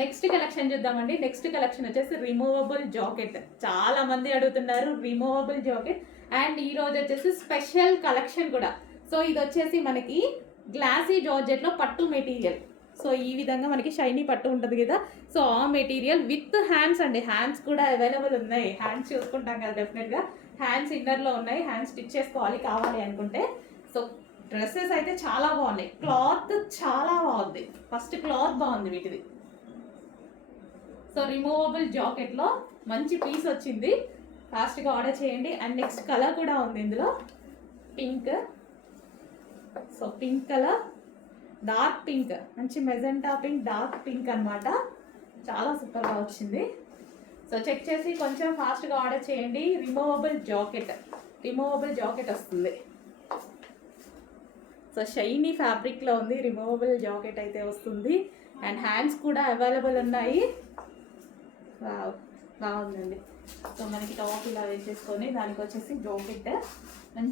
Next collection చూద్దామండి. Next collection వచ్చేసి removable jacket. చాలా మంది అడుగుతున్నారు రిమూవబుల్ జాకెట్. అండ్ ఈ రోజు వచ్చేసి స్పెషల్ కలెక్షన్ కూడా. సో ఇది వచ్చేసి మనకి గ్లాసీ జార్జెట్ లో పట్టు మెటీరియల్. సో ఈ విధంగా మనకి షైనీ పట్టు ఉంటుంది కదా, సో ఆ మెటీరియల్ విత్ హ్యాండ్స్ అండి. హ్యాండ్స్ కూడా అవైలబుల్ ఉన్నాయి. హ్యాండ్స్ చూసుకుంటాం కదా డెఫినెట్గా. హ్యాండ్స్ ఇన్నర్లో ఉన్నాయి. హ్యాండ్స్ స్టిచ్ చేసుకోవాలి కావాలి అనుకుంటే. సో డ్రెస్సెస్ అయితే చాలా బాగున్నాయి. క్లాత్ చాలా బాగుంది. ఫస్ట్ క్లాత్ బాగుంది వీటిది. సో రిమూవబుల్ జాకెట్లో మంచి పీస్ వచ్చింది. ఫాస్ట్గా ఆర్డర్ చేయండి. అండ్ నెక్స్ట్ కలర్ కూడా ఉంది ఇందులో, pink. So pink colour, dark pink, మంచి మెజెంటా పింక్, డార్క్ పింక్ అనమాట. చాలా సూపర్గా వచ్చింది. సో చెక్ చేసి కొంచెం ఫాస్ట్గా ఆర్డర్ చేయండి. రిమూవబుల్ జాకెట్ వస్తుంది. సో షైనీ ఫ్యాబ్రిక్లో ఉంది. రిమూవబుల్ జాకెట్ అయితే వస్తుంది. అండ్ హ్యాండ్స్ కూడా అవైలబుల్ ఉన్నాయి. బాగుందండి. సో మనకి టాప్ ఇలా వేసేసుకొని దానికి వచ్చేసి జాకెట్, మంచి